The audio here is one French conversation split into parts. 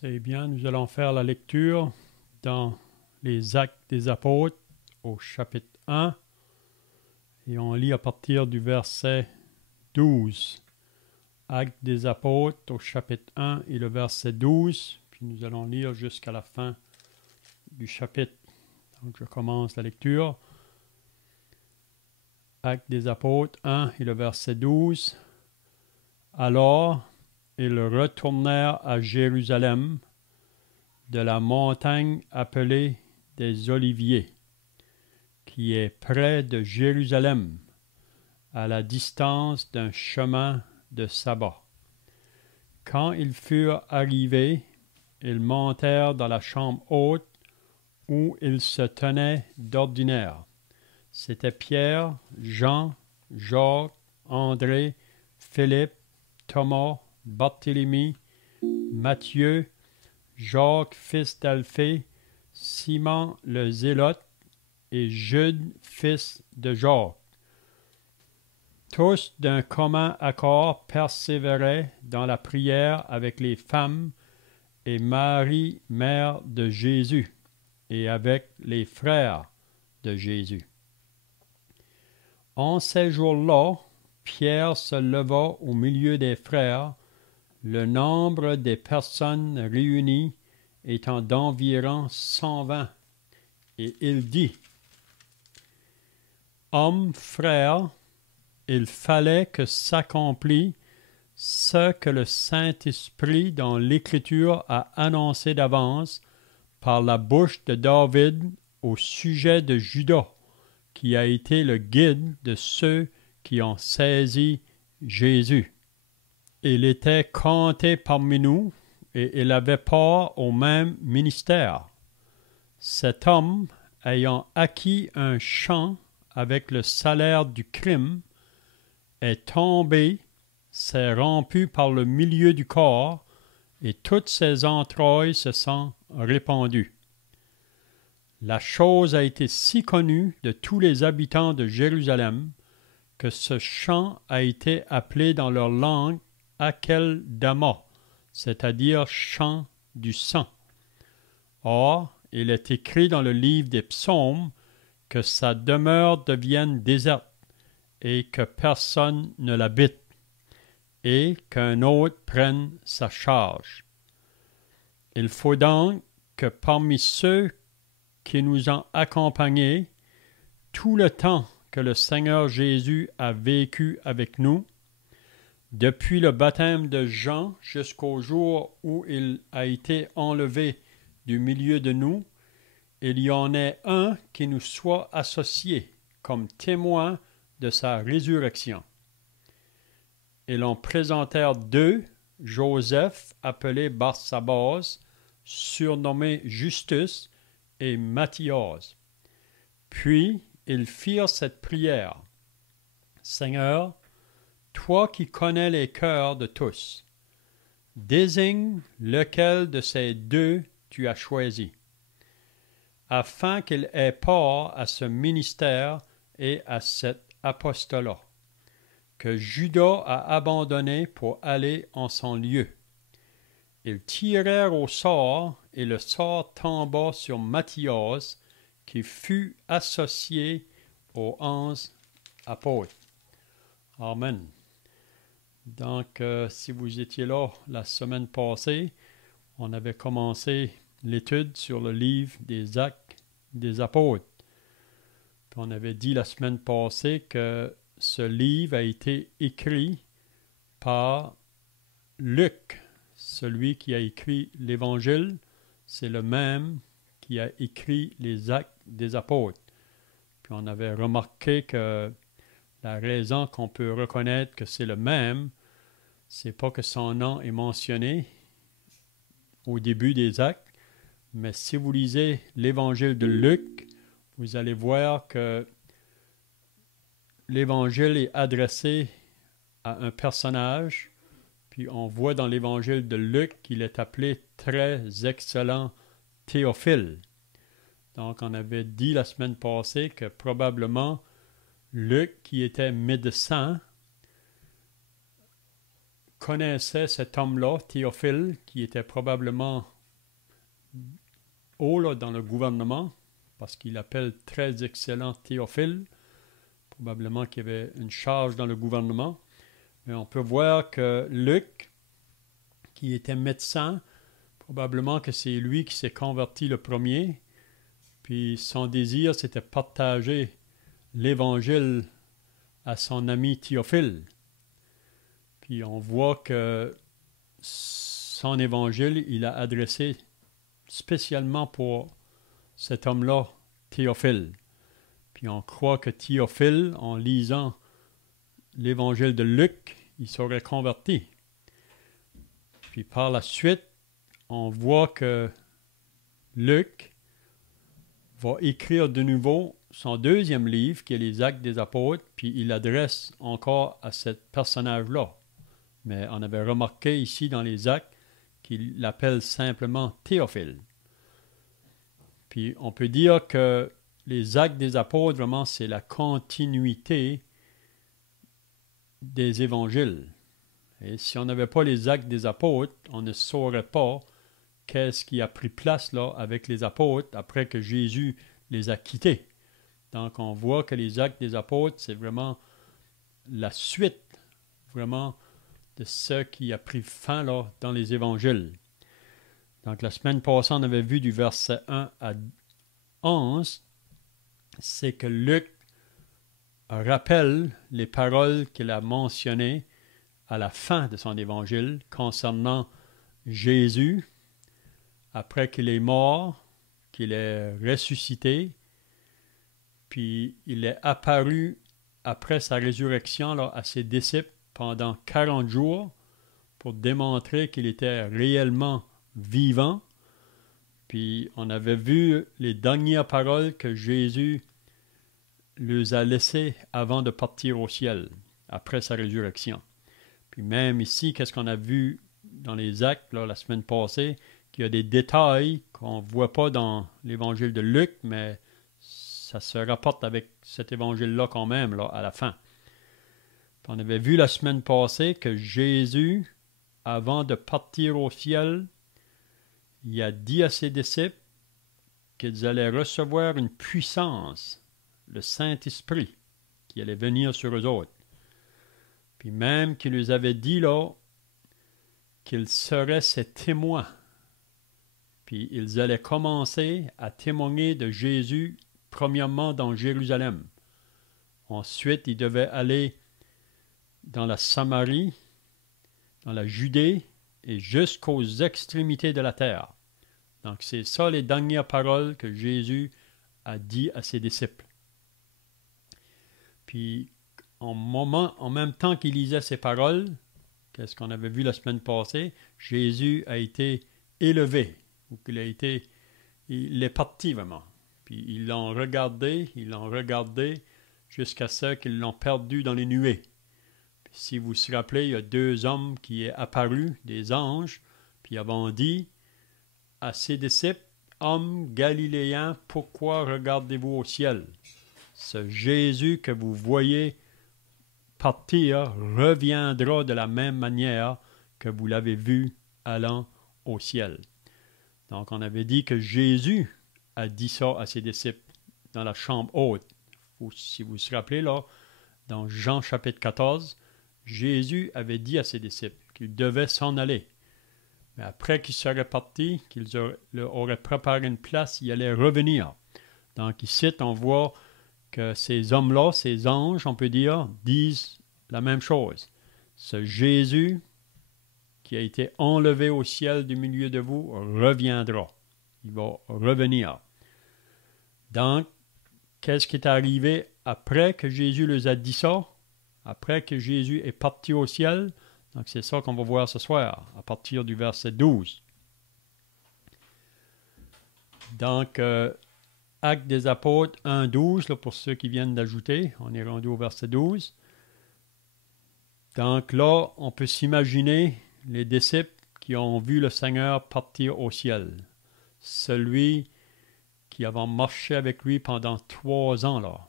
C'est bien, nous allons faire la lecture dans les Actes des Apôtres au chapitre 1 et on lit à partir du verset 12. Actes des Apôtres au chapitre 1 et le verset 12, puis nous allons lire jusqu'à la fin du chapitre. Donc je commence la lecture. Actes des Apôtres 1 et le verset 12. Alors, ils retournèrent à Jérusalem, de la montagne appelée des Oliviers, qui est près de Jérusalem, à la distance d'un chemin de sabbat. Quand ils furent arrivés, ils montèrent dans la chambre haute où ils se tenaient d'ordinaire. C'étaient Pierre, Jean, Jacques, André, Philippe, Thomas, Barthélemy, Matthieu, Jacques, fils d'Alphée, Simon le Zélote et Jude, fils de Jacques. Tous d'un commun accord persévéraient dans la prière avec les femmes et Marie, mère de Jésus, et avec les frères de Jésus. En ces jours-là, Pierre se leva au milieu des frères, le nombre des personnes réunies étant d'environ 120, et il dit: Hommes, frères, il fallait que s'accomplît ce que le Saint-Esprit dans l'Écriture a annoncé d'avance par la bouche de David au sujet de Judas, qui a été le guide de ceux qui ont saisi Jésus. Il était compté parmi nous et il avait part au même ministère. Cet homme, ayant acquis un champ avec le salaire du crime, est tombé, s'est rompu par le milieu du corps, et toutes ses entrailles se sont répandues. La chose a été si connue de tous les habitants de Jérusalem que ce champ a été appelé dans leur langue Akeldama, c'est-à-dire champ du sang. Or, il est écrit dans le livre des psaumes que sa demeure devienne déserte et que personne ne l'habite, et qu'un autre prenne sa charge. Il faut donc que parmi ceux qui nous ont accompagnés tout le temps que le Seigneur Jésus a vécu avec nous, depuis le baptême de Jean jusqu'au jour où il a été enlevé du milieu de nous, il y en ait un qui nous soit associé comme témoin de sa résurrection. Ils en présentèrent deux, Joseph, appelé Barsabas, surnommé Justus, et Matthias. Puis ils firent cette prière: Seigneur, toi qui connais les cœurs de tous, désigne lequel de ces deux tu as choisi, afin qu'il ait part à ce ministère et à cet apostolat, que Judas a abandonné pour aller en son lieu. Ils tirèrent au sort, et le sort tomba sur Matthias, qui fut associé aux 11 apôtres. Amen. Donc, si vous étiez là la semaine passée, on avait commencé l'étude sur le livre des Actes des Apôtres. Puis on avait dit la semaine passée que ce livre a été écrit par Luc. Celui qui a écrit l'Évangile, c'est le même qui a écrit les Actes des Apôtres. Puis on avait remarqué que la raison qu'on peut reconnaître que c'est le même, c'est pas que son nom est mentionné au début des Actes, mais si vous lisez l'Évangile de Luc, vous allez voir que l'Évangile est adressé à un personnage, puis on voit dans l'Évangile de Luc qu'il est appelé très excellent Théophile. Donc on avait dit la semaine passée que probablement Luc, qui était médecin, connaissait cet homme-là, Théophile, qui était probablement haut là, dans le gouvernement, parce qu'il appelle très excellent Théophile, probablement qu'il y avait une charge dans le gouvernement. Mais on peut voir que Luc, qui était médecin, probablement que c'est lui qui s'est converti le premier, puis son désir, c'était partager l'Évangile à son ami Théophile. Puis on voit que son Évangile, il a adressé spécialement pour cet homme-là, Théophile. Puis on croit que Théophile, en lisant l'Évangile de Luc, il serait converti. Puis par la suite, on voit que Luc va écrire de nouveau son deuxième livre, qui est les Actes des Apôtres, puis il adresse encore à ce personnage-là. Mais on avait remarqué ici dans les Actes qu'il l'appelle simplement Théophile. Puis on peut dire que les Actes des Apôtres, vraiment, c'est la continuité des Évangiles. Et si on n'avait pas les Actes des Apôtres, on ne saurait pas qu'est-ce qui a pris place là avec les apôtres après que Jésus les a quittés. Donc on voit que les Actes des Apôtres, c'est vraiment la suite, vraiment, de ce qui a pris fin là dans les Évangiles. Donc la semaine passée, on avait vu du verset 1 à 11, c'est que Luc rappelle les paroles qu'il a mentionnées à la fin de son évangile concernant Jésus, après qu'il est mort, qu'il est ressuscité, puis il est apparu après sa résurrection là, à ses disciples pendant 40 jours pour démontrer qu'il était réellement vivant. Puis on avait vu les dernières paroles que Jésus les a laissées avant de partir au ciel, après sa résurrection. Puis même ici, qu'est-ce qu'on a vu dans les Actes là, la semaine passée, qu'il y a des détails qu'on ne voit pas dans l'évangile de Luc, mais ça se rapporte avec cet évangile-là quand même, là, à la fin. Puis on avait vu la semaine passée que Jésus, avant de partir au ciel, il a dit à ses disciples qu'ils allaient recevoir une puissance, le Saint-Esprit, qui allait venir sur eux autres. Puis même qu'il les avait dit là, qu'ils seraient ses témoins. Puis ils allaient commencer à témoigner de Jésus, premièrement dans Jérusalem. Ensuite, ils devaient aller dans la Samarie, dans la Judée et jusqu'aux extrémités de la terre. Donc c'est ça les dernières paroles que Jésus a dit à ses disciples. Puis en même temps qu'il lisait ces paroles, qu'est-ce qu'on avait vu la semaine passée, Jésus a été élevé, ou il est parti vraiment. Puis ils l'ont regardé jusqu'à ce qu'ils l'ont perdu dans les nuées. Puis, si vous vous rappelez, il y a deux hommes qui sont apparus, des anges, puis ils ont dit à ses disciples, « Hommes galiléens, pourquoi regardez-vous au ciel? Ce Jésus que vous voyez partir reviendra de la même manière que vous l'avez vu allant au ciel. » Donc on avait dit que Jésus a dit ça à ses disciples dans la chambre haute. Si vous vous rappelez là, dans Jean chapitre 14, Jésus avait dit à ses disciples qu'ils devaient s'en aller. Mais après qu'ils seraient partis, qu'ils auraient préparé une place, ils allaient revenir. Donc ici, on voit que ces hommes-là, ces anges, on peut dire, disent la même chose. Ce Jésus qui a été enlevé au ciel du milieu de vous reviendra. Il va revenir. Donc, qu'est-ce qui est arrivé après que Jésus les a dit ça? Après que Jésus est parti au ciel? Donc, c'est ça qu'on va voir ce soir, à partir du verset 12. Donc, Actes des Apôtres 1, 12, là, pour ceux qui viennent d'ajouter, on est rendu au verset 12. Donc là, on peut s'imaginer les disciples qui ont vu le Seigneur partir au ciel. Celui qui avait marché avec lui pendant 3 ans là,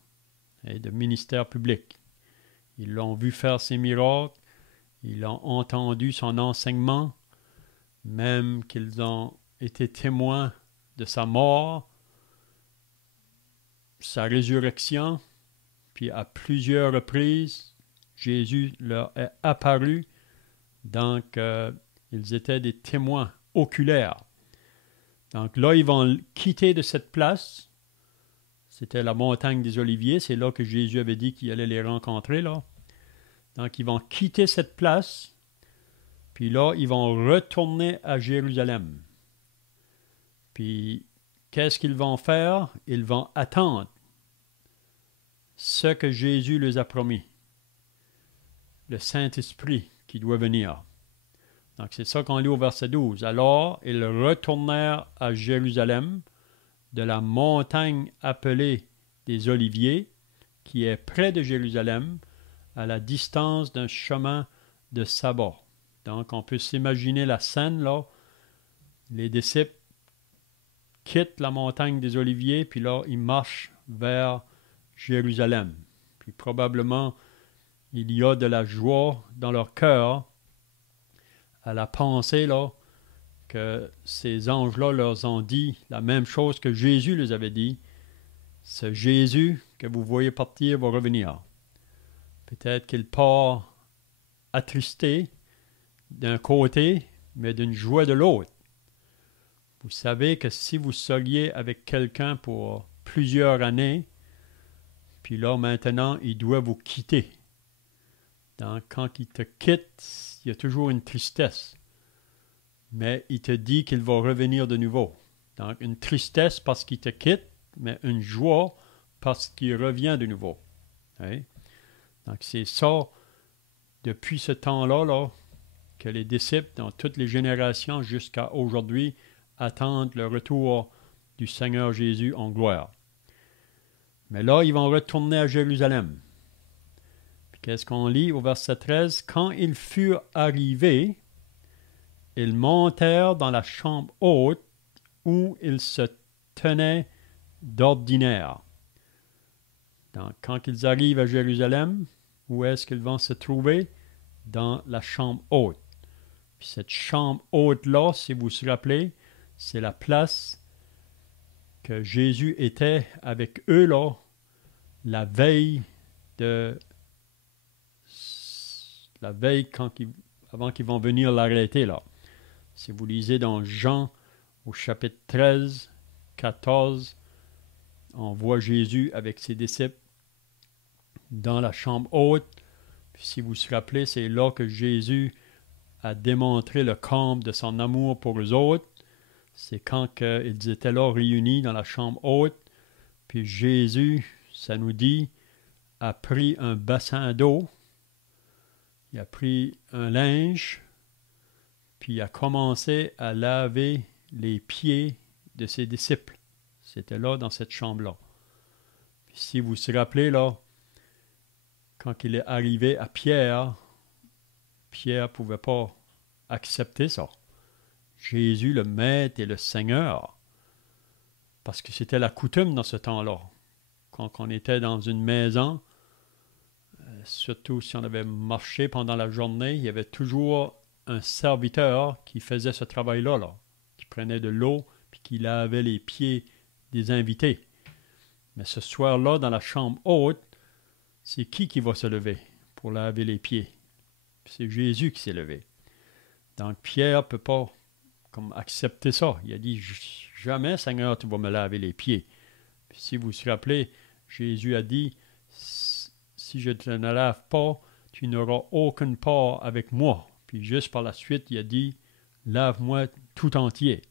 et de ministère public. Ils l'ont vu faire ses miracles, Ils ont entendu son enseignement, même qu'ils ont été témoins de sa mort, sa résurrection, puis à plusieurs reprises, Jésus leur est apparu, donc ils étaient des témoins oculaires. Donc là, ils vont quitter de cette place. C'était la montagne des Oliviers, c'est là que Jésus avait dit qu'il allait les rencontrer, là. Donc ils vont quitter cette place, puis là, ils vont retourner à Jérusalem. Puis, qu'est-ce qu'ils vont faire? Ils vont attendre ce que Jésus les a promis. Le Saint-Esprit qui doit venir. Donc, c'est ça qu'on lit au verset 12. Alors, ils retournèrent à Jérusalem, de la montagne appelée des Oliviers, qui est près de Jérusalem, à la distance d'un chemin de sabbat. Donc, on peut s'imaginer la scène, là. Les disciples quittent la montagne des Oliviers, puis là, ils marchent vers Jérusalem. Puis probablement, il y a de la joie dans leur cœur à la pensée, là, que ces anges-là leur ont dit la même chose que Jésus les avait dit. Ce Jésus que vous voyez partir va revenir. Peut-être qu'il part attristé d'un côté, mais d'une joie de l'autre. Vous savez que si vous seriez avec quelqu'un pour plusieurs années, puis là maintenant il doit vous quitter. Donc quand il te quitte, il y a toujours une tristesse. Mais il te dit qu'il va revenir de nouveau. Donc une tristesse parce qu'il te quitte, mais une joie parce qu'il revient de nouveau. Oui? Donc c'est ça, depuis ce temps-là, là, que les disciples, dans toutes les générations jusqu'à aujourd'hui, attendent le retour du Seigneur Jésus en gloire. Mais là, ils vont retourner à Jérusalem. Puis qu'est-ce qu'on lit au verset 13? Quand ils furent arrivés, ils montèrent dans la chambre haute où ils se tenaient d'ordinaire. Donc, quand ils arrivent à Jérusalem, où est-ce qu'ils vont se trouver? Dans la chambre haute. Puis cette chambre haute-là, si vous vous rappelez, c'est la place que Jésus était avec eux là, la veille avant qu'ils vont venir l'arrêter là. Si vous lisez dans Jean au chapitre 13, 14, on voit Jésus avec ses disciples dans la chambre haute. Puis si vous vous rappelez, c'est là que Jésus a démontré le comble de son amour pour eux autres. C'est quand ils étaient là réunis dans la chambre haute. Puis Jésus, ça nous dit, a pris un bassin d'eau, il a pris un linge, puis il a commencé à laver les pieds de ses disciples. C'était là, dans cette chambre-là. Puis si vous vous rappelez, là, quand il est arrivé à Pierre, Pierre ne pouvait pas accepter ça. Jésus, le Maître et le Seigneur, parce que c'était la coutume dans ce temps-là. Quand on était dans une maison, surtout si on avait marché pendant la journée, il y avait toujours un serviteur qui faisait ce travail-là, là, qui prenait de l'eau puis qui lavait les pieds des invités. Mais ce soir-là, dans la chambre haute, c'est qui va se lever pour laver les pieds? C'est Jésus qui s'est levé. Donc Pierre ne peut pas accepter ça. Il a dit, jamais Seigneur, tu vas me laver les pieds. Puis si vous vous rappelez, Jésus a dit, si je ne te lave pas, tu n'auras aucune part avec moi. Puis juste par la suite, il a dit, lave-moi tout entier.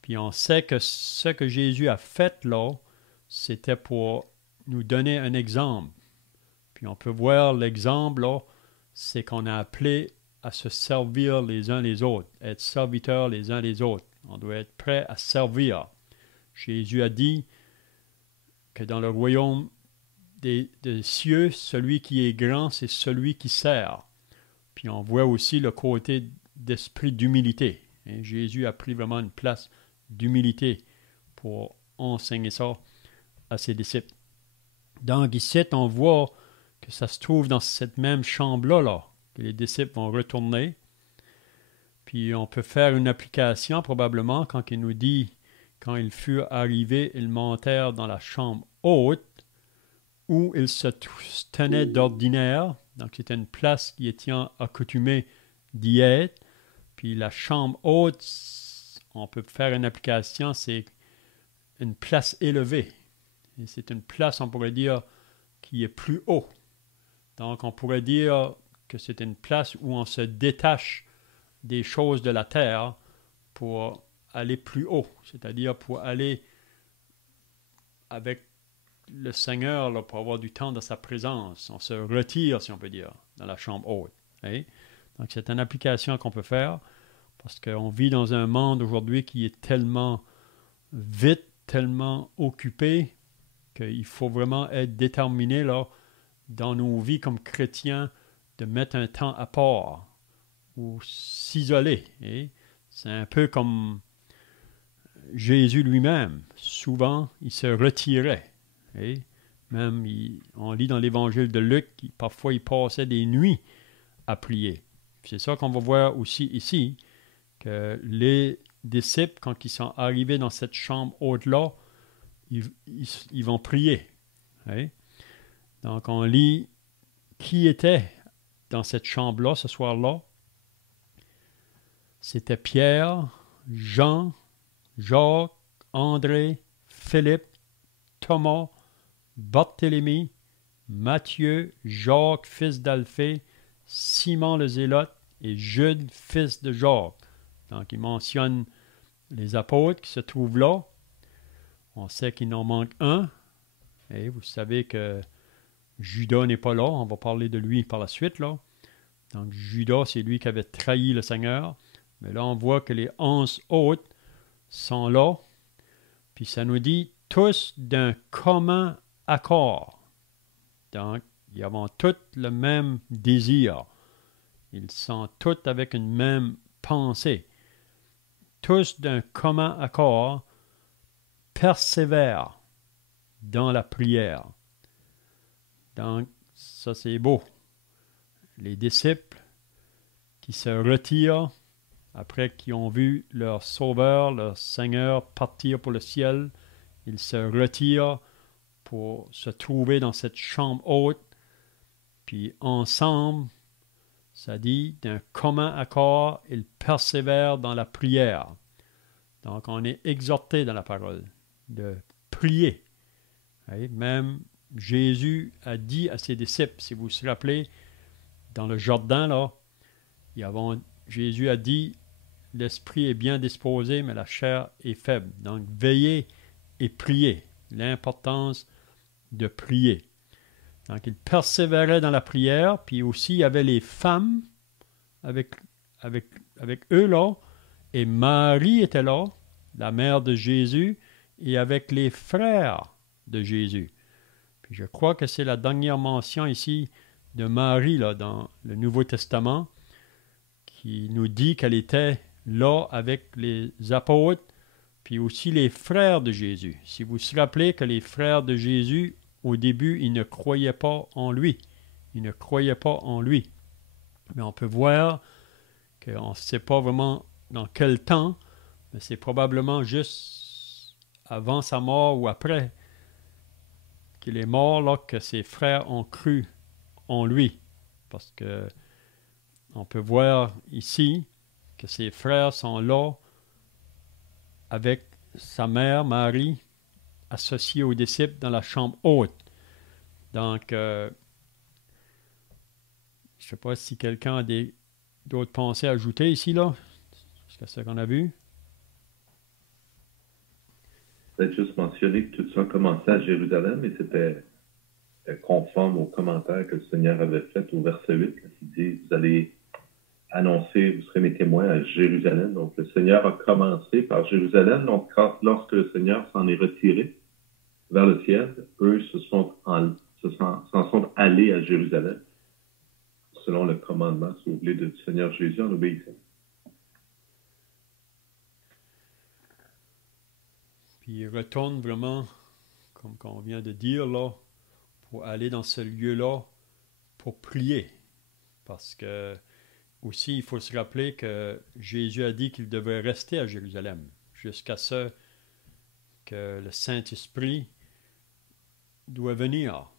Puis on sait que ce que Jésus a fait là, c'était pour nous donner un exemple. Puis on peut voir l'exemple là, c'est qu'on a appelé à se servir les uns les autres, être serviteurs les uns les autres. On doit être prêt à servir. Jésus a dit que dans le royaume des cieux, celui qui est grand, c'est celui qui sert. Puis on voit aussi le côté d'esprit d'humilité. Et Jésus a pris vraiment une place d'humilité pour enseigner ça à ses disciples. Donc ici, on voit que ça se trouve dans cette même chambre-là, là, que les disciples vont retourner. Puis on peut faire une application probablement quand il nous dit, quand ils furent arrivés, ils montèrent dans la chambre haute où ils se tenaient d'ordinaire. Donc c'était une place qui était accoutumée d'y être. Puis la chambre haute, on peut faire une application, c'est une place élevée. Et c'est une place, on pourrait dire, qui est plus haut. Donc on pourrait dire que c'est une place où on se détache des choses de la terre pour aller plus haut, c'est-à-dire pour aller avec le Seigneur là, pour avoir du temps dans sa présence. On se retire, si on peut dire, dans la chambre haute. Hein? Donc c'est une application qu'on peut faire parce qu'on vit dans un monde aujourd'hui qui est tellement vite, tellement occupé qu'il faut vraiment être déterminé là, dans nos vies comme chrétiens de mettre un temps à part ou s'isoler. Hein? C'est un peu comme Jésus lui-même. Souvent, il se retirait. Hein? Même, on lit dans l'évangile de Luc, parfois il passait des nuits à prier. C'est ça qu'on va voir aussi ici, que les disciples, quand ils sont arrivés dans cette chambre haute-là, ils vont prier. Hein? Donc, on lit qui était dans cette chambre-là ce soir-là. C'était Pierre, Jean, Jacques, André, Philippe, Thomas, Barthélemy, Matthieu, Jacques, fils d'Alphée, Simon le Zélote et Jude, fils de Jacques. Donc, il mentionne les apôtres qui se trouvent là. On sait qu'il en manque un. Et vous savez que Judas n'est pas là. On va parler de lui par la suite, là. Donc, Judas, c'est lui qui avait trahi le Seigneur. Mais là, on voit que les 11 autres sont là. Puis ça nous dit tous d'un commun accord. Donc, ils ont tous le même désir. Ils sont tous avec une même pensée. Tous d'un commun accord persévèrent dans la prière. Donc, ça c'est beau. Les disciples qui se retirent après qu'ils ont vu leur Sauveur, leur Seigneur partir pour le ciel, ils se retirent pour se trouver dans cette chambre haute, puis ensemble, ça dit, d'un commun accord, ils persévèrent dans la prière. Donc, on est exhorté dans la parole de prier. Et même Jésus a dit à ses disciples, si vous vous rappelez, dans le Jourdain, là, Jésus a dit, l'esprit est bien disposé, mais la chair est faible. Donc, veillez et priez. L'importance de prier. Donc, il persévérait dans la prière, puis aussi, il y avait les femmes avec eux là, et Marie était là, la mère de Jésus, et avec les frères de Jésus. Puis je crois que c'est la dernière mention ici de Marie là, dans le Nouveau Testament, qui nous dit qu'elle était là avec les apôtres, puis aussi les frères de Jésus. Si vous vous rappelez que les frères de Jésus, au début, ils ne croyaient pas en lui. Ils ne croyaient pas en lui. Mais on peut voir qu'on ne sait pas vraiment dans quel temps, mais c'est probablement juste avant sa mort ou après qu'il est mort, là, que ses frères ont cru en lui. Parce que on peut voir ici que ses frères sont là avec sa mère, Marie, associée aux disciples dans la chambre haute. Donc, je ne sais pas si quelqu'un a d'autres pensées à ajouter ici, là, jusqu'à ce qu'on a vu. Peut-être juste mentionner que tout ça commençait à Jérusalem et c'était conforme aux commentaires que le Seigneur avait fait au verset 8. Il dit, vous allez annoncer, vous serez mes témoins à Jérusalem. Donc, le Seigneur a commencé par Jérusalem. Donc, lorsque le Seigneur s'en est retiré vers le ciel, eux s'en sont allés à Jérusalem selon le commandement, si vous voulez, du Seigneur Jésus en obéissant. Puis il retourne vraiment, comme on vient de dire là, pour aller dans ce lieu-là pour prier. parce que aussi il faut se rappeler que Jésus a dit qu'il devait rester à Jérusalem jusqu'à ce que le Saint-Esprit doit venir.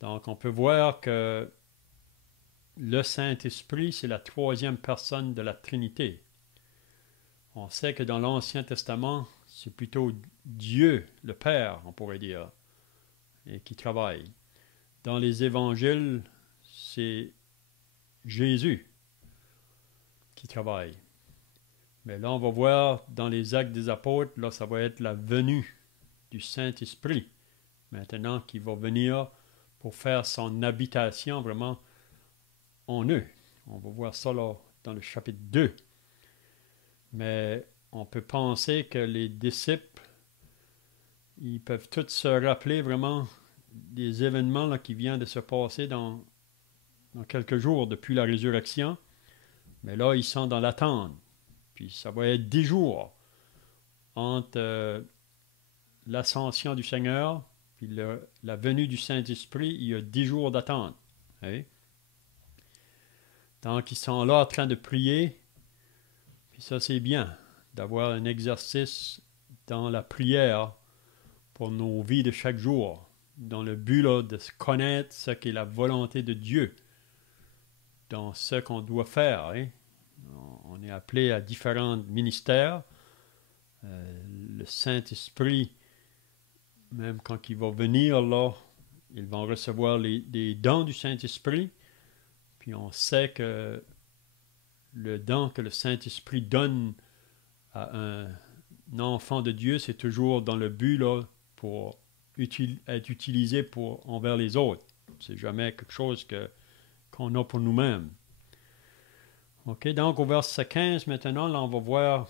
Donc on peut voir que le Saint-Esprit, c'est la troisième personne de la Trinité. On sait que dans l'Ancien Testament, c'est plutôt Dieu, le Père, on pourrait dire, et qui travaille. Dans les Évangiles, c'est Jésus qui travaille. Mais là, on va voir dans les Actes des Apôtres, là, ça va être la venue du Saint-Esprit, maintenant, qui va venir pour faire son habitation vraiment en eux. On va voir ça là dans le chapitre 2. Mais on peut penser que les disciples, ils peuvent tous se rappeler vraiment des événements là, qui viennent de se passer dans quelques jours depuis la résurrection. Mais là, ils sont dans l'attente. Puis ça va être 10 jours entre l'ascension du Seigneur puis la venue du Saint-Esprit. Il y a 10 jours d'attente. Hein? Donc, ils sont là en train de prier. Puis ça, c'est bien d'avoir un exercice dans la prière pour nos vies de chaque jour, dans le but là, de connaître ce qu'est la volonté de Dieu, dans ce qu'on doit faire. Hein? On est appelé à différents ministères. Le Saint-Esprit, même quand il va venir là, ils vont recevoir les dons du Saint-Esprit. Puis on sait que le don que le Saint-Esprit donne à un enfant de Dieu, c'est toujours dans le but là, pour être utilisé envers les autres. C'est jamais quelque chose qu'on a pour nous-mêmes. OK, donc au verset 15, maintenant, là, on va voir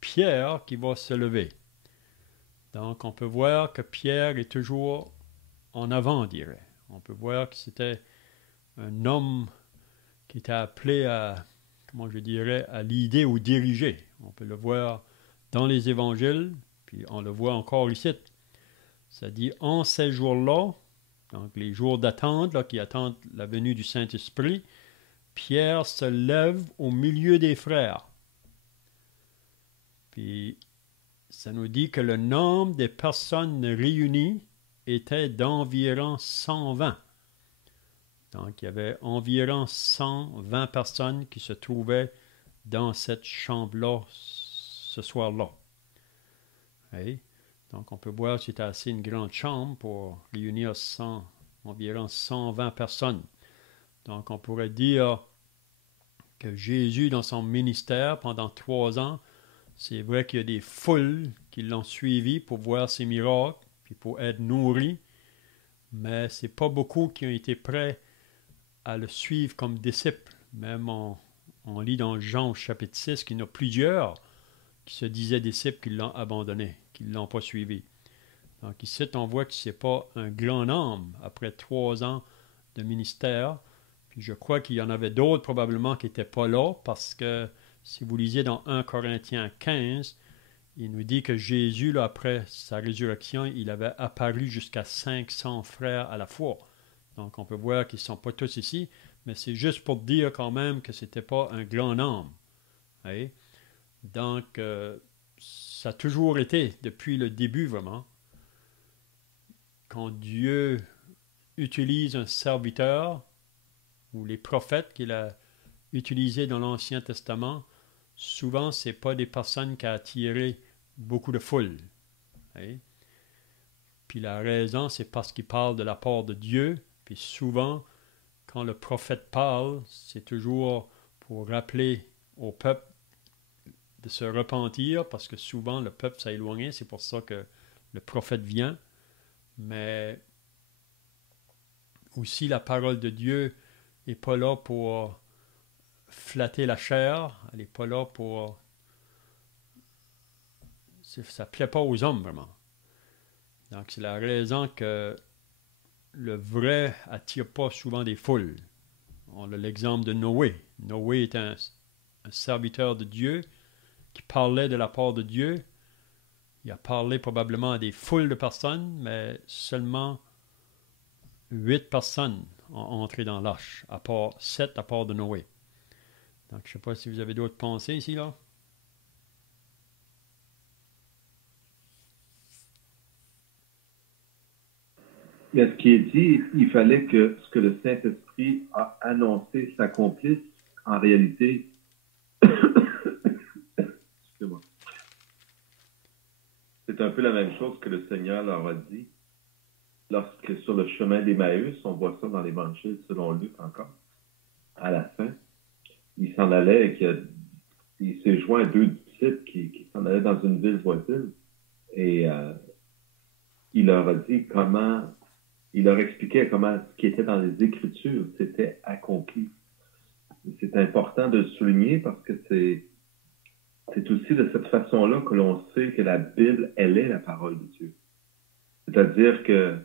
Pierre qui va se lever. Donc, on peut voir que Pierre est toujours en avant, on dirait. On peut voir que c'était un homme qui était appelé à, comment je dirais, à l'idée ou diriger. On peut le voir dans les évangiles, puis on le voit encore ici. Ça dit, en ces jours-là, donc les jours d'attente, là, qui attendent la venue du Saint-Esprit, Pierre se lève au milieu des frères. Puis, ça nous dit que le nombre des personnes réunies était d'environ 120. Donc, il y avait environ 120 personnes qui se trouvaient dans cette chambre-là ce soir-là. Oui. Donc, on peut voir que c'était assez une grande chambre pour réunir environ 120 personnes. Donc, on pourrait dire que Jésus, dans son ministère, pendant 3 ans, c'est vrai qu'il y a des foules qui l'ont suivi pour voir ses miracles, puis pour être nourris, mais ce n'est pas beaucoup qui ont été prêts à le suivre comme disciple. Même on lit dans Jean au chapitre 6 qu'il y en a plusieurs qui se disaient disciples qui l'ont abandonné, qui ne l'ont pas suivi. Donc ici, on voit que ce n'est pas un grand nombre après 3 ans de ministère. Puis je crois qu'il y en avait d'autres probablement qui n'étaient pas là, parce que si vous lisez dans 1 Corinthiens 15, il nous dit que Jésus, là, après sa résurrection, il avait apparu jusqu'à 500 frères à la fois. Donc on peut voir qu'ils ne sont pas tous ici, mais c'est juste pour dire quand même que ce n'était pas un grand nombre. Oui? Donc ça a toujours été, depuis le début vraiment, quand Dieu utilise un serviteur, ou les prophètes qu'il a utilisés dans l'Ancien Testament, souvent, ce n'est pas des personnes qui ont attiré beaucoup de foule. Oui? Puis la raison, c'est parce qu'il parle de la part de Dieu. Puis souvent, quand le prophète parle, c'est toujours pour rappeler au peuple de se repentir, parce que souvent, le peuple s'est éloigné. C'est pour ça que le prophète vient. Mais aussi, la parole de Dieu n'est pas là pour flatter la chair. Elle n'est pas là pour... Ça ne plaît pas aux hommes, vraiment. Donc, c'est la raison que le vrai attire pas souvent des foules. On a l'exemple de Noé. Noé est un serviteur de Dieu qui parlait de la part de Dieu. Il a parlé probablement à des foules de personnes, mais seulement 8 personnes ont entré dans l'arche, à part 7 à part de Noé. Donc, je ne sais pas si vous avez d'autres pensées ici, là. Mais ce qui est dit, il fallait que ce que le Saint-Esprit a annoncé s'accomplisse. En réalité, excusez-moi, c'est un peu la même chose que le Seigneur leur a dit lorsque sur le chemin d'Emmaüs, on voit ça dans l'Évangile selon Luc encore, à la fin, il s'en allait et il s'est joint à 2 disciples qui s'en allaient dans une ville voisine et il leur a dit il leur expliquait comment ce qui était dans les Écritures s'était accompli. C'est important de le souligner parce que c'est aussi de cette façon-là que l'on sait que la Bible, elle est la parole de Dieu. C'est-à-dire que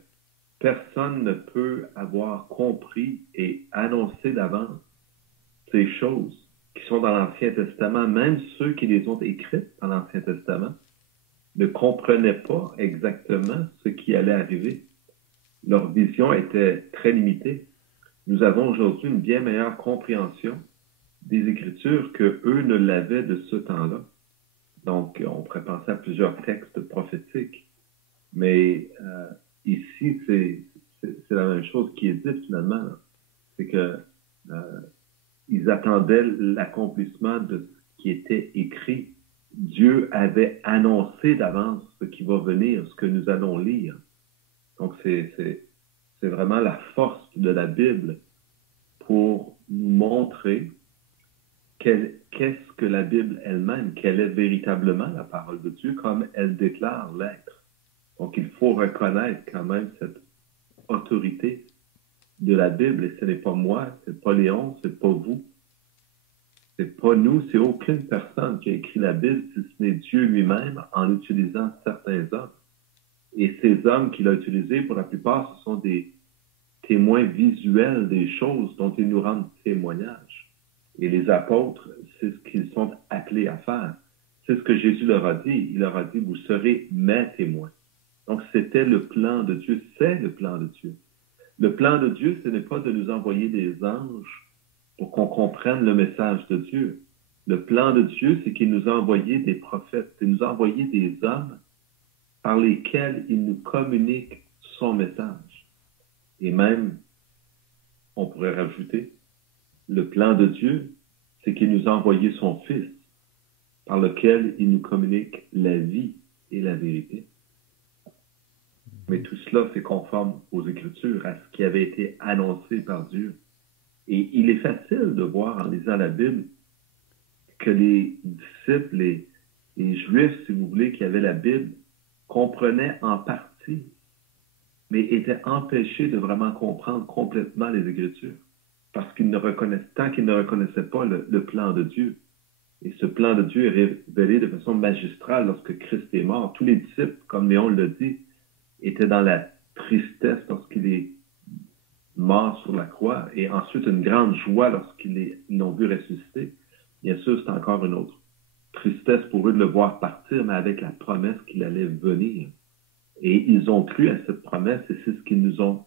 personne ne peut avoir compris et annoncé d'avance ces choses qui sont dans l'Ancien Testament, même ceux qui les ont écrites dans l'Ancien Testament, ne comprenaient pas exactement ce qui allait arriver. Leur vision était très limitée. Nous avons aujourd'hui une bien meilleure compréhension des Écritures que eux ne l'avaient de ce temps-là. Donc, on pourrait penser à plusieurs textes prophétiques. Mais ici, c'est la même chose qui est dite finalement. C'est que ils attendaient l'accomplissement de ce qui était écrit. Dieu avait annoncé d'avance ce qui va venir, ce que nous allons lire. Donc, c'est vraiment la force de la Bible pour nous montrer qu'est-ce que la Bible elle-même, quelle est véritablement la parole de Dieu, comme elle déclare l'être. Donc, il faut reconnaître quand même cette autorité de la Bible. Et ce n'est pas moi, c'est pas Léon, c'est pas vous, c'est pas nous, c'est aucune personne qui a écrit la Bible, si ce n'est Dieu lui-même en utilisant certains hommes. Et ces hommes qu'il a utilisés, pour la plupart, ce sont des témoins visuels des choses dont ils nous rendent témoignage. Et les apôtres, c'est ce qu'ils sont appelés à faire. C'est ce que Jésus leur a dit. Il leur a dit, vous serez mes témoins. Donc, c'était le plan de Dieu. C'est le plan de Dieu. Le plan de Dieu, ce n'est pas de nous envoyer des anges pour qu'on comprenne le message de Dieu. Le plan de Dieu, c'est qu'il nous a envoyé des prophètes. Il nous a envoyé des hommes par lesquels il nous communique son message. Et même, on pourrait rajouter, le plan de Dieu, c'est qu'il nous a envoyé son Fils, par lequel il nous communique la vie et la vérité. Mais tout cela, c'est conforme aux Écritures, à ce qui avait été annoncé par Dieu. Et il est facile de voir en lisant la Bible que les disciples, les Juifs, si vous voulez, qui avaient la Bible, comprenaient en partie, mais étaient empêchés de vraiment comprendre complètement les Écritures. Parce qu'ils ne reconnaissent, tant qu'ils ne reconnaissaient pas le plan de Dieu. Et ce plan de Dieu est révélé de façon magistrale lorsque Christ est mort. Tous les disciples, comme Léon le dit, étaient dans la tristesse lorsqu'il est mort sur la croix, et ensuite une grande joie lorsqu'ils l'ont vu ressusciter. Bien sûr, c'est encore une autre tristesse pour eux de le voir partir, mais avec la promesse qu'il allait venir. Et ils ont cru à cette promesse, et c'est ce qu'ils nous ont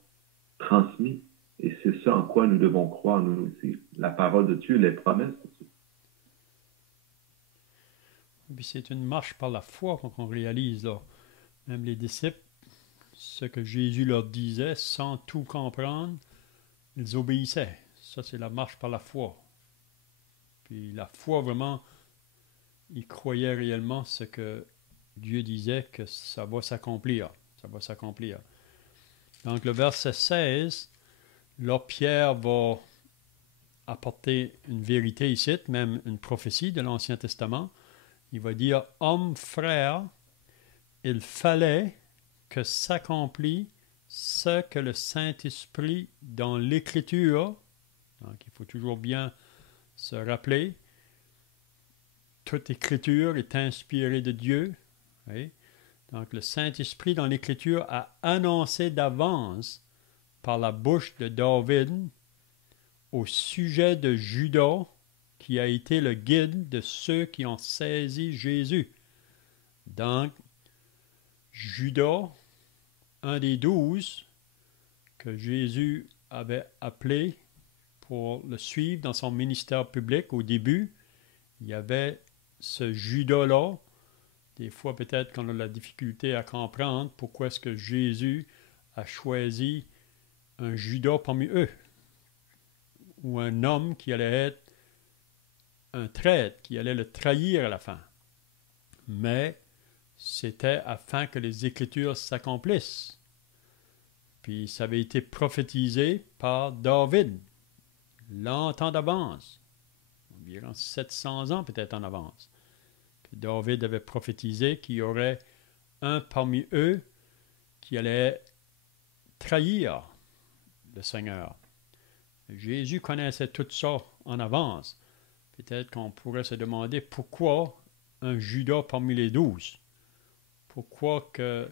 transmis. Et c'est ça en quoi nous devons croire, nous aussi. La parole de Dieu, les promesses de Dieu. Puis c'est une marche par la foi qu'on réalise, là. Même les disciples, ce que Jésus leur disait, sans tout comprendre, ils obéissaient. Ça, c'est la marche par la foi. Puis la foi, vraiment, ils croyaient réellement ce que Dieu disait, que ça va s'accomplir. Ça va s'accomplir. Donc le verset 16, là, Pierre va apporter une vérité ici, même une prophétie de l'Ancien Testament. Il va dire, « Hommes, frères, il fallait que s'accomplit ce que le Saint-Esprit dans l'Écriture, donc il faut toujours bien se rappeler, toute Écriture est inspirée de Dieu. Oui? Donc le Saint-Esprit dans l'Écriture a annoncé d'avance par la bouche de David au sujet de Judas, qui a été le guide de ceux qui ont saisi Jésus. Donc, Judas, un des 12 que Jésus avait appelé pour le suivre dans son ministère public. Au début, il y avait ce Judas-là. Des fois, peut-être qu'on a la difficulté à comprendre pourquoi est-ce que Jésus a choisi un Judas parmi eux, ou un homme qui allait être un traître, qui allait le trahir à la fin. Mais c'était afin que les Écritures s'accomplissent. Puis ça avait été prophétisé par David, longtemps d'avance, environ 700 ans peut-être en avance. Puis David avait prophétisé qu'il y aurait un parmi eux qui allait trahir le Seigneur. Jésus connaissait tout ça en avance. Peut-être qu'on pourrait se demander pourquoi un Judas parmi les 12. Pourquoi que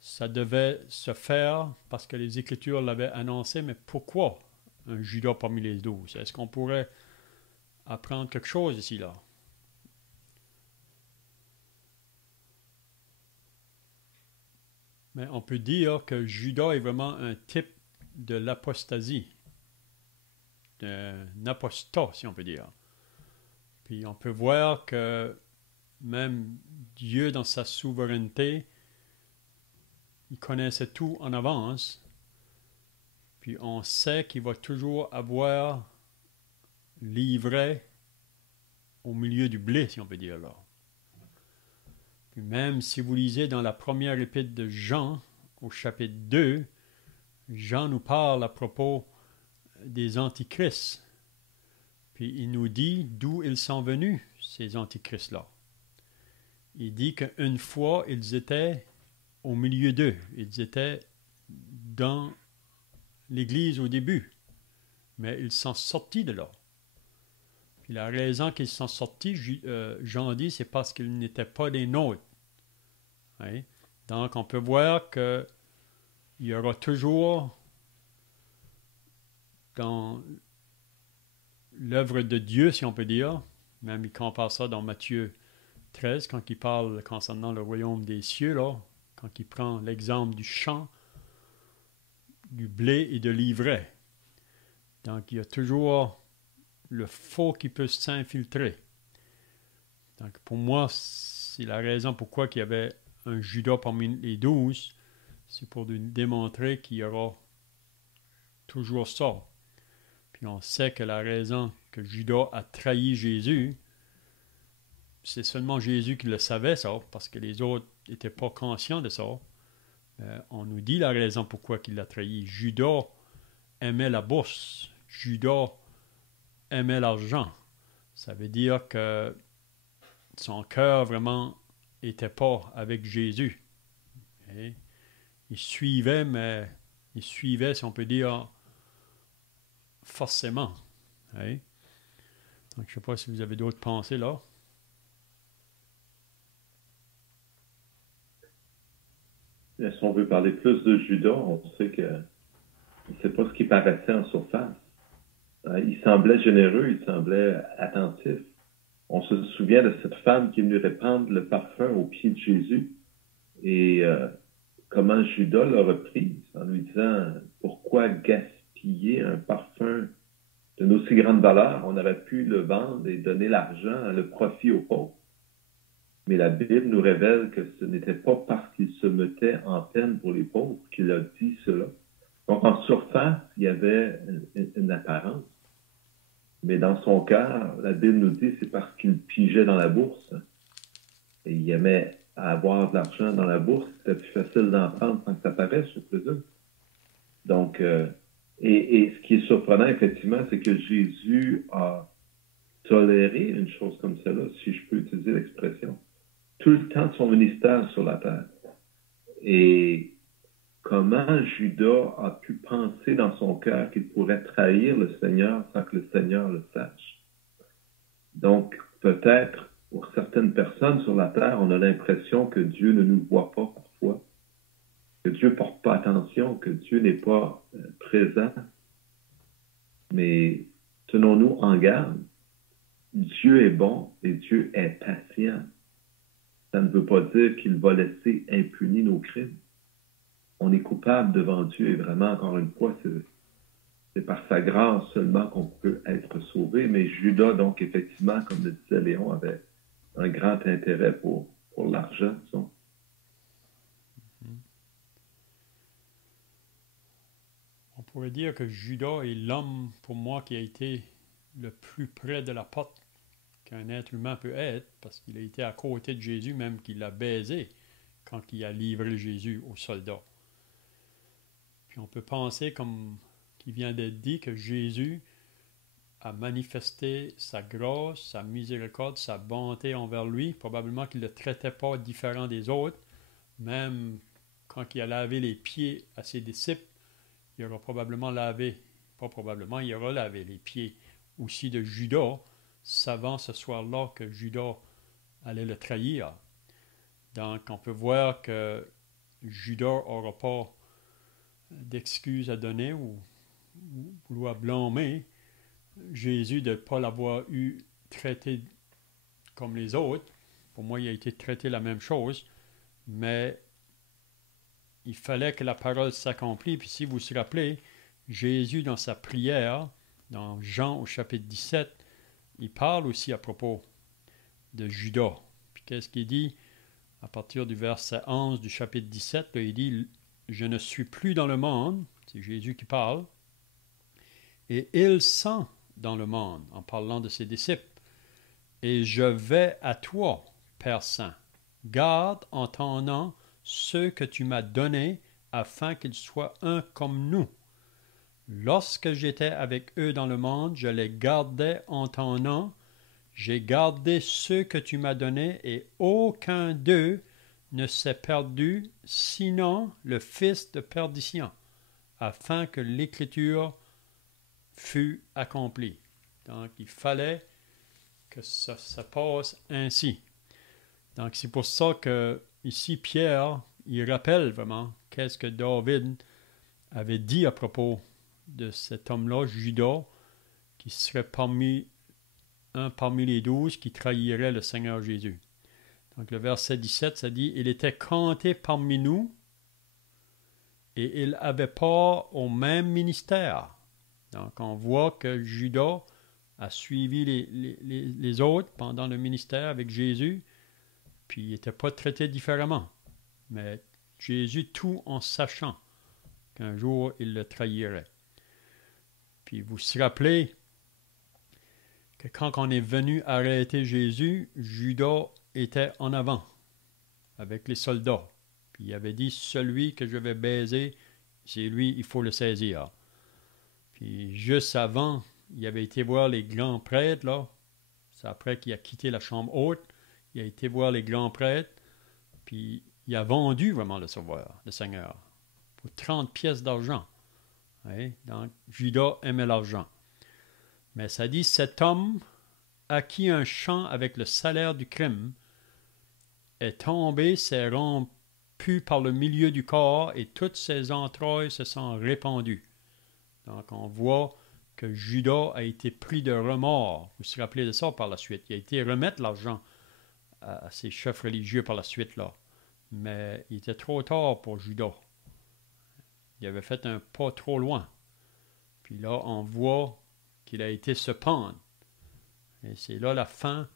ça devait se faire parce que les Écritures l'avaient annoncé, mais pourquoi un Judas parmi les 12? Est-ce qu'on pourrait apprendre quelque chose ici, là? Mais on peut dire que Judas est vraiment un type de l'apostasie, d'un apostat, si on peut dire. Puis on peut voir que même Dieu, dans sa souveraineté, il connaissait tout en avance. Puis on sait qu'il va toujours avoir l'ivraie au milieu du blé, si on peut dire là. Puis même si vous lisez dans la première épître de Jean, au chapitre 2, Jean nous parle à propos des antichrists. Puis il nous dit d'où ils sont venus, ces antichrists-là. Il dit qu'une fois, ils étaient au milieu d'eux. Ils étaient dans l'Église au début, mais ils sont sortis de là. Puis la raison qu'ils sont sortis, Jean dit, c'est parce qu'ils n'étaient pas des nôtres. Oui? Donc on peut voir qu'il y aura toujours dans l'œuvre de Dieu, si on peut dire, même il compare ça dans Matthieu 13, quand il parle concernant le royaume des cieux, là, quand il prend l'exemple du champ, du blé et de l'ivraie. Donc, il y a toujours le faux qui peut s'infiltrer. Donc, pour moi, c'est la raison pourquoi il y avait un Judas parmi les 12, c'est pour démontrer qu'il y aura toujours ça. Puis on sait que la raison que Judas a trahi Jésus, c'est seulement Jésus qui le savait, ça, parce que les autres n'étaient pas conscients de ça. On nous dit la raison pourquoi il l'a trahi. Judas aimait la bourse. Judas aimait l'argent. Ça veut dire que son cœur vraiment n'était pas avec Jésus. Et il suivait, mais il suivait, si on peut dire, forcément. Et donc, je ne sais pas si vous avez d'autres pensées là. Si on veut parler plus de Judas, on sait que c'est pas ce qui paraissait en surface. Il semblait généreux, il semblait attentif. On se souvient de cette femme qui est venue répandre le parfum aux pieds de Jésus. Et comment Judas l'a reprise en lui disant « Pourquoi gaspiller un parfum d'une aussi grande valeur? On aurait pu le vendre et donner l'argent, le profit aux pauvres. » Mais la Bible nous révèle que ce n'était pas parce qu'il se mettait en peine pour les pauvres qu'il a dit cela. Donc, en surface, il y avait une apparence. Mais dans son cœur, la Bible nous dit c'est parce qu'il pigeait dans la bourse. Et il aimait avoir de l'argent dans la bourse. C'était plus facile d'en prendre sans que ça paraisse, je présume. Donc, et ce qui est surprenant, effectivement, c'est que Jésus a toléré une chose comme cela, si je peux utiliser l'expression, tout le temps de son ministère sur la terre. Et comment Judas a pu penser dans son cœur qu'il pourrait trahir le Seigneur sans que le Seigneur le sache. Donc, peut-être, pour certaines personnes sur la terre, on a l'impression que Dieu ne nous voit pas parfois, que Dieu ne porte pas attention, que Dieu n'est pas présent. Mais tenons-nous en garde. Dieu est bon et Dieu est patient. Ça ne veut pas dire qu'il va laisser impunis nos crimes. On est coupable devant Dieu et vraiment, encore une fois, c'est par sa grâce seulement qu'on peut être sauvé. Mais Judas, donc, effectivement, comme le disait Léon, avait un grand intérêt pour l'argent, disons. On pourrait dire que Judas est l'homme, pour moi, qui a été le plus près de la porte qu'un être humain peut être, parce qu'il a été à côté de Jésus, même qu'il l'a baisé quand il a livré Jésus aux soldats. Puis on peut penser, comme qui vient d'être dit, que Jésus a manifesté sa grâce, sa miséricorde, sa bonté envers lui. Probablement qu'il ne le traitait pas différent des autres. Même quand il a lavé les pieds à ses disciples, il aura probablement lavé, pas probablement, il aura lavé les pieds aussi de Judas, savant ce soir-là que Judas allait le trahir. Donc on peut voir que Judas n'aura pas d'excuses à donner ou vouloir blâmer Jésus de ne pas l'avoir eu traité comme les autres. Pour moi, il a été traité la même chose, mais il fallait que la parole s'accomplisse. Puis si vous vous rappelez, Jésus, dans sa prière, dans Jean au chapitre 17, il parle aussi à propos de Judas. Puis qu'est-ce qu'il dit à partir du verset 11 du chapitre 17? Là, il dit « Je ne suis plus dans le monde », c'est Jésus qui parle, « et ils sont dans le monde », en parlant de ses disciples. « Et je vais à toi, Père Saint. Garde en ton nom ceux que tu m'as donnés, afin qu'ils soient un comme nous. Lorsque j'étais avec eux dans le monde, je les gardais en ton nom. J'ai gardé ceux que tu m'as donnés, et aucun d'eux ne s'est perdu, sinon le fils de perdition, afin que l'Écriture fût accomplie. » Donc, il fallait que ça passe ainsi. Donc, c'est pour ça que ici, Pierre, il rappelle vraiment qu'est-ce que David avait dit à propos de cet homme-là, Judas, qui serait parmi les 12 qui trahirait le Seigneur Jésus. Donc, le verset 17, ça dit « Il était compté parmi nous et il avait part au même ministère. » Donc, on voit que Judas a suivi les autres pendant le ministère avec Jésus, puis il n'était pas traité différemment. Mais Jésus, tout en sachant qu'un jour, il le trahirait. Puis vous vous rappelez que quand on est venu arrêter Jésus, Judas était en avant avec les soldats. Puis il avait dit, celui que je vais baiser, c'est lui, il faut le saisir. Puis juste avant, il avait été voir les grands prêtres, là. C'est après qu'il a quitté la chambre haute. Il a été voir les grands prêtres, puis il a vendu vraiment le Sauveur, le Seigneur, pour 30 pièces d'argent. Oui? Donc, Judas aimait l'argent. Mais ça dit, cet homme acquis un champ avec le salaire du crime est tombé, s'est rompu par le milieu du corps et toutes ses entrailles se sont répandues. Donc, on voit que Judas a été pris de remords. Vous vous rappelez de ça par la suite. Il a été remettre l'argent à ses chefs religieux par la suite, là. Mais il était trop tard pour Judas. Il avait fait un pas trop loin. Puis là, on voit qu'il a été se pendre. Et c'est là la fin,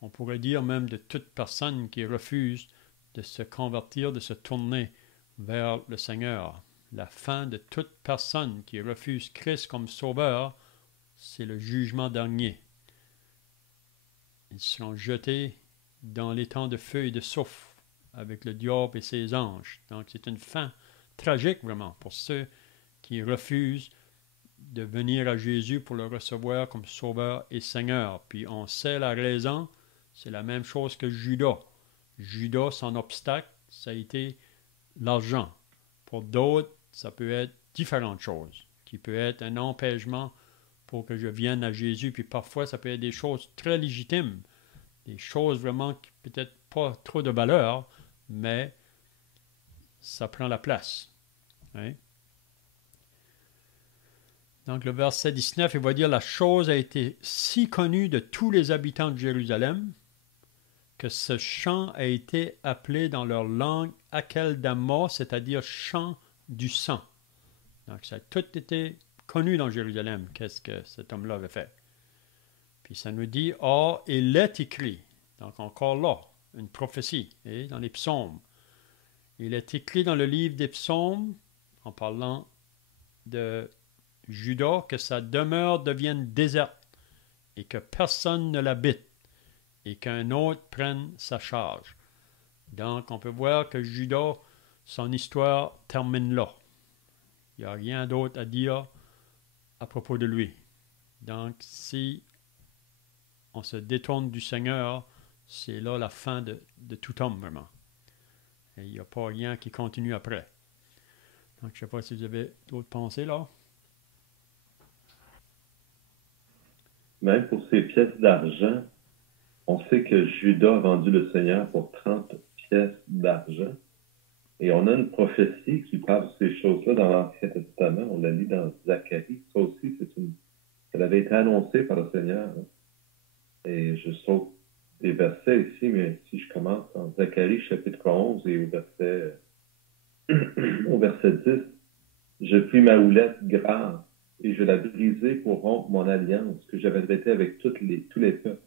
on pourrait dire même de toute personne qui refuse de se convertir, de se tourner vers le Seigneur. La fin de toute personne qui refuse Christ comme sauveur, c'est le jugement dernier. Ils seront jetés dans les temps de feu et de souffle avec le diable et ses anges. Donc c'est une fin tragique vraiment pour ceux qui refusent de venir à Jésus pour le recevoir comme sauveur et Seigneur. Puis on sait la raison, c'est la même chose que Judas. Judas, son obstacle, ça a été l'argent. Pour d'autres, ça peut être différentes choses, qui peut être un empêchement pour que je vienne à Jésus. Puis parfois, ça peut être des choses très légitimes, des choses vraiment qui peut-être pas trop de valeur, mais ça prend la place. Hein? Donc le verset 19, il va dire « La chose a été si connue de tous les habitants de Jérusalem que ce champ a été appelé dans leur langue Akeldama, c'est-à-dire champ du sang. » Donc ça a tout été connu dans Jérusalem qu'est-ce que cet homme-là avait fait. Puis ça nous dit, or, il est écrit, donc encore là, une prophétie, et dans les psaumes. Il est écrit dans le livre des psaumes, en parlant de Juda, que sa demeure devienne déserte, et que personne ne l'habite, et qu'un autre prenne sa charge. Donc, on peut voir que Juda, son histoire termine là. Il n'y a rien d'autre à dire à propos de lui. Donc, si on se détourne du Seigneur, c'est là la fin de tout homme, vraiment. Et il n'y a pas rien qui continue après. Donc, je ne sais pas si vous avez d'autres pensées là. Même pour ces pièces d'argent, on sait que Judas a vendu le Seigneur pour 30 pièces d'argent. Et on a une prophétie qui parle de ces choses-là dans l'Ancien Testament. On la lit dans Zacharie. Ça aussi, elle avait été annoncée par le Seigneur. Hein. Et je saute des versets ici, mais si je commence en Zacharie chapitre 11 et au verset 10, je pris ma houlette grave et je la brisai pour rompre mon alliance que j'avais traitée avec tous les peuples.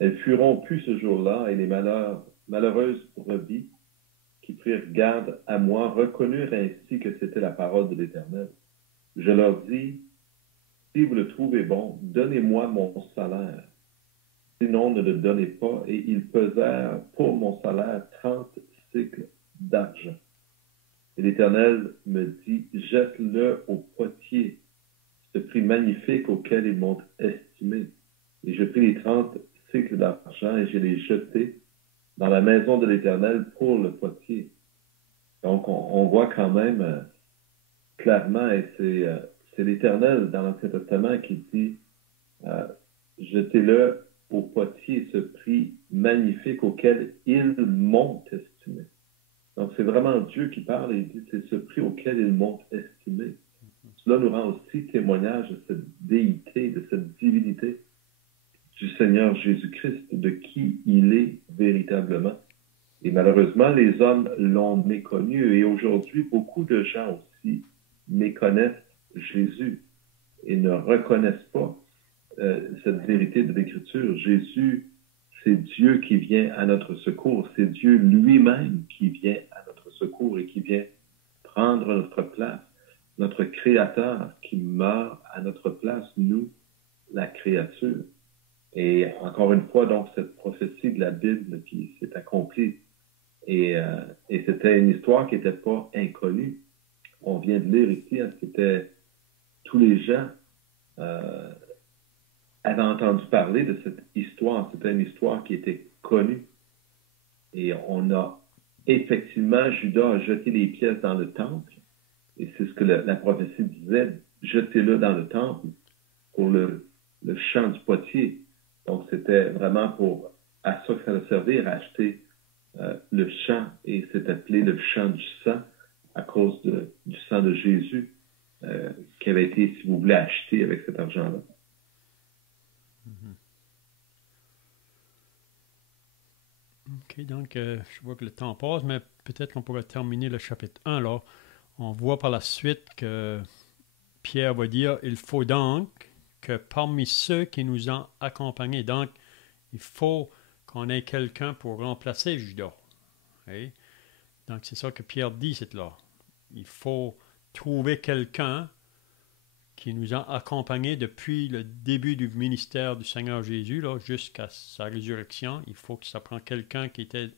Elle fut rompue ce jour-là et les malheureuses brebis qui prirent garde à moi reconnurent ainsi que c'était la parole de l'Éternel. Je leur dis, si vous le trouvez bon, donnez-moi mon salaire. Sinon, ne le donnez pas. Et ils pesèrent pour mon salaire 30 cycles d'argent. Et l'Éternel me dit, jette-le au potier, ce prix magnifique auquel ils m'ont estimé. Et je pris les 30 cycles d'argent et je les jetai dans la maison de l'Éternel pour le potier. Donc, on voit quand même clairement, et c'est l'Éternel dans l'Ancien Testament qui dit, jetez-le au potier ce prix magnifique auquel ils m'ont estimé. Donc, c'est vraiment Dieu qui parle et il dit, c'est ce prix auquel ils m'ont estimé. Cela nous rend aussi témoignage de cette déité, de cette divinité du Seigneur Jésus-Christ, de qui il est véritablement. Et malheureusement, les hommes l'ont méconnu et aujourd'hui, beaucoup de gens aussi méconnaissent Jésus et ne reconnaissent pas cette vérité de l'Écriture. Jésus, c'est Dieu qui vient à notre secours. C'est Dieu lui-même qui vient à notre secours et qui vient prendre notre place. Notre Créateur qui meurt à notre place, nous, la créature. Et encore une fois, donc, cette prophétie de la Bible qui s'est accomplie. Et c'était une histoire qui n'était pas inconnue. On vient de lire ici, hein, c'était tous les gens avaient entendu parler de cette histoire. C'était une histoire qui était connue. Et on a effectivement, Judas a jeté les pièces dans le temple. Et c'est ce que la prophétie disait, jetez-le dans le temple pour le champ du potier. Donc, c'était vraiment à ça que ça allait servir, à acheter le champ, et c'est appelé le champ du sang à cause du sang de Jésus qui avait été, si vous voulez, acheté avec cet argent-là. OK, donc je vois que le temps passe, mais peut-être qu'on pourrait terminer le chapitre 1 là. On voit par la suite que Pierre va dire, il faut donc que parmi ceux qui nous ont accompagnés, donc il faut qu'on ait quelqu'un pour remplacer Judas. Okay? Donc c'est ça que Pierre dit, c'est là. Il faut trouver quelqu'un qui nous a accompagnés depuis le début du ministère du Seigneur Jésus là, jusqu'à sa résurrection. Il faut que ça prenne quelqu'un qui était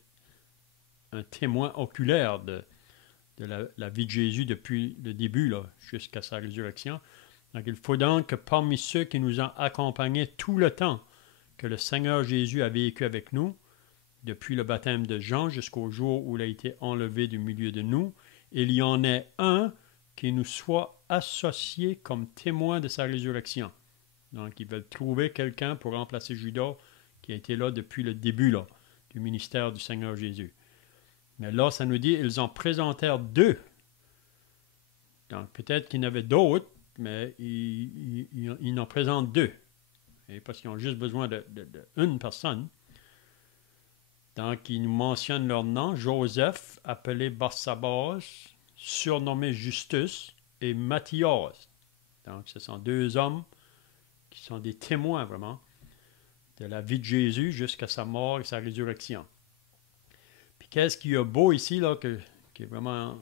un témoin oculaire de la vie de Jésus depuis le début là, jusqu'à sa résurrection. Donc il faut donc que parmi ceux qui nous ont accompagnés tout le temps que le Seigneur Jésus a vécu avec nous, depuis le baptême de Jean jusqu'au jour où il a été enlevé du milieu de nous, il y en ait un qui nous soit associé comme témoin de sa résurrection. Donc, ils veulent trouver quelqu'un pour remplacer Judas qui a été là depuis le début là, du ministère du Seigneur Jésus. Mais là, ça nous dit, ils en présentèrent 2. Donc, peut-être qu'il y en avait d'autres, mais ils en présentent 2. Et parce qu'ils ont juste besoin d'une personne. Donc, ils nous mentionnent leur nom, Joseph, appelé Barsabas, surnommé Justus, et Matthias. Donc, ce sont deux hommes qui sont des témoins vraiment de la vie de Jésus jusqu'à sa mort et sa résurrection. Puis qu'est-ce qu'il y a beau ici, là, qui est vraiment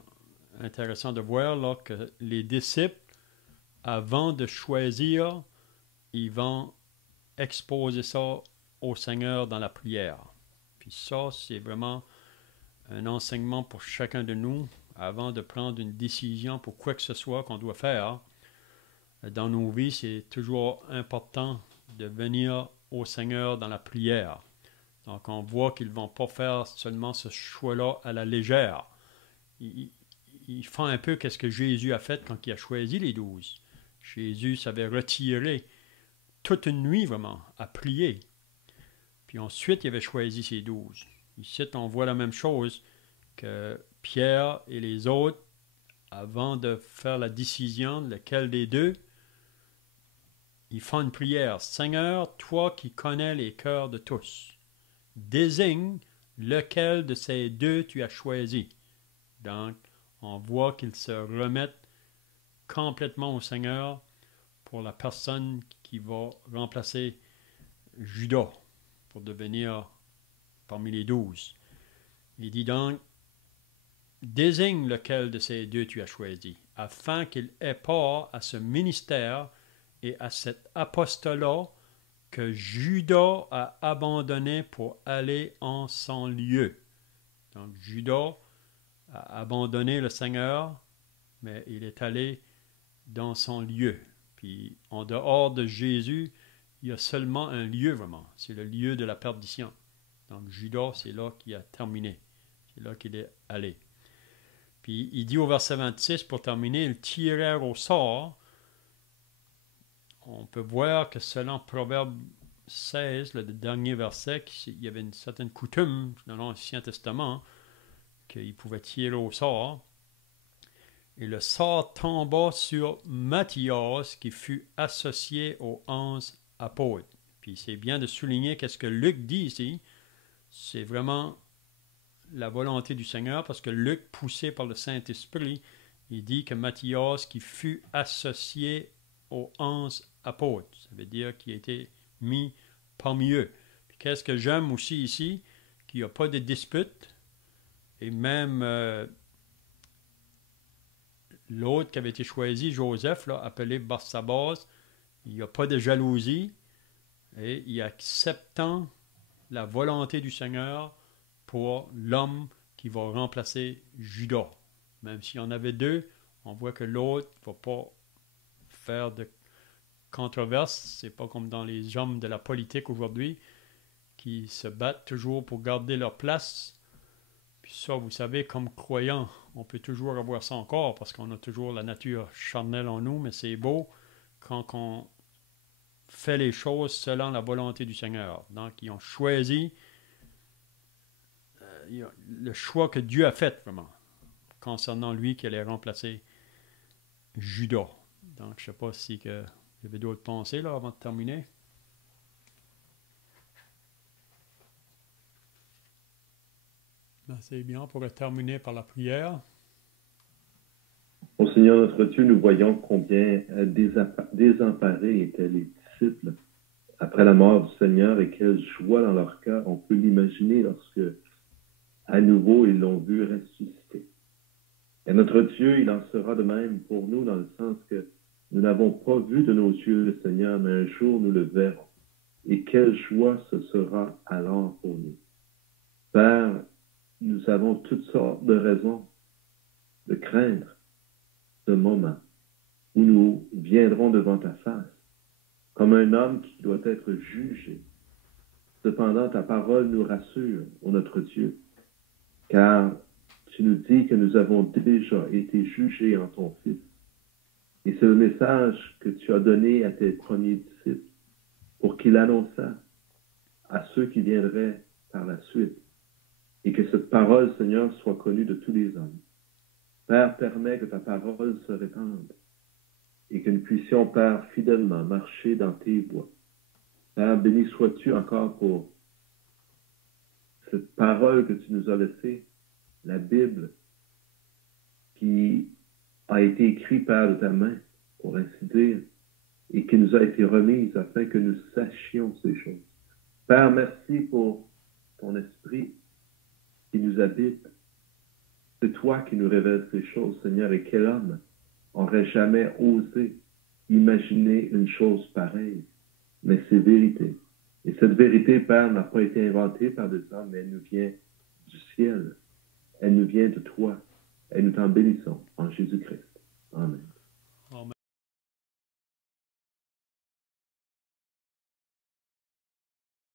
intéressant de voir, là, que les disciples, avant de choisir, ils vont exposer ça au Seigneur dans la prière. Puis ça, c'est vraiment un enseignement pour chacun de nous avant de prendre une décision pour quoi que ce soit qu'on doit faire. Dans nos vies, c'est toujours important de venir au Seigneur dans la prière. Donc, on voit qu'ils ne vont pas faire seulement ce choix-là à la légère. Ils font un peu ce que Jésus a fait quand il a choisi les 12. Jésus s'avait retiré toute une nuit, vraiment, à prier. Puis ensuite, il avait choisi ses 12. Ici, on voit la même chose que Pierre et les autres, avant de faire la décision de lequel des deux, ils font une prière. Seigneur, toi qui connais les cœurs de tous, désigne lequel de ces deux tu as choisi. Donc, on voit qu'ils se remettent complètement au Seigneur pour la personne qui va remplacer Judas pour devenir parmi les 12. Il dit donc, désigne lequel de ces deux tu as choisi, afin qu'il ait part à ce ministère et à cet apostolat que Judas a abandonné pour aller en son lieu. Donc Judas a abandonné le Seigneur, mais il est allé dans son lieu. Puis en dehors de Jésus, il y a seulement un lieu vraiment. C'est le lieu de la perdition. Donc Judas, c'est là qu'il a terminé. C'est là qu'il est allé. Puis il dit au verset 26, pour terminer, ils tirèrent au sort. On peut voir que selon Proverbe 16, le dernier verset, il y avait une certaine coutume dans l'Ancien Testament qu'il pouvait tirer au sort. Et le sort tomba sur Matthias qui fut associé aux 11 apôtres. Puis c'est bien de souligner qu'est-ce que Luc dit ici. C'est vraiment la volonté du Seigneur parce que Luc, poussé par le Saint-Esprit, il dit que Matthias qui fut associé aux 11 apôtres. Ça veut dire qu'il a été mis parmi eux. Puis qu'est-ce que j'aime aussi ici? Qu'il n'y a pas de dispute. Et même l'autre qui avait été choisi, Joseph, là, appelé Barsabas, il n'y a pas de jalousie. Et il acceptant la volonté du Seigneur pour l'homme qui va remplacer Judas. Même s'il y en avait deux, on voit que l'autre ne va pas faire de controverse. C'est pas comme dans les hommes de la politique aujourd'hui qui se battent toujours pour garder leur place. Puis ça, vous savez, comme croyants, on peut toujours avoir ça encore parce qu'on a toujours la nature charnelle en nous, mais c'est beau quand on fait les choses selon la volonté du Seigneur. Donc, ils ont choisi le choix que Dieu a fait, vraiment, concernant lui qui allait remplacer Judas. Donc, je ne sais pas si il y avait d'autres pensées là avant de terminer. Ben, c'est bien, on pourrait terminer par la prière. Ô Seigneur notre Dieu, nous voyons combien désemparés étaient les disciples après la mort du Seigneur et quelle joie dans leur cœur on peut l'imaginer lorsque à nouveau ils l'ont vu ressusciter. Et notre Dieu, il en sera de même pour nous dans le sens que nous n'avons pas vu de nos yeux le Seigneur, mais un jour nous le verrons. Et quelle joie ce sera alors pour nous. Père, nous avons toutes sortes de raisons de craindre ce moment où nous viendrons devant ta face, comme un homme qui doit être jugé. Cependant, ta parole nous rassure, ô notre Dieu, car tu nous dis que nous avons déjà été jugés en ton Fils. Et c'est le message que tu as donné à tes premiers disciples pour qu'il annonçât à ceux qui viendraient par la suite. Et que cette parole, Seigneur, soit connue de tous les hommes. Père, permets que ta parole se répande et que nous puissions, Père, fidèlement marcher dans tes voies. Père, béni sois-tu encore pour cette parole que tu nous as laissée, la Bible, qui a été écrite, Père, de ta main pour ainsi dire, et qui nous a été remise afin que nous sachions ces choses. Père, merci pour ton esprit qui nous habite. C'est toi qui nous révèles ces choses, Seigneur, et quel homme aurait jamais osé imaginer une chose pareille? Mais c'est vérité. Et cette vérité, Père, n'a pas été inventée par des hommes, mais elle nous vient du ciel. Elle nous vient de toi. Et nous t'en bénissons en Jésus-Christ.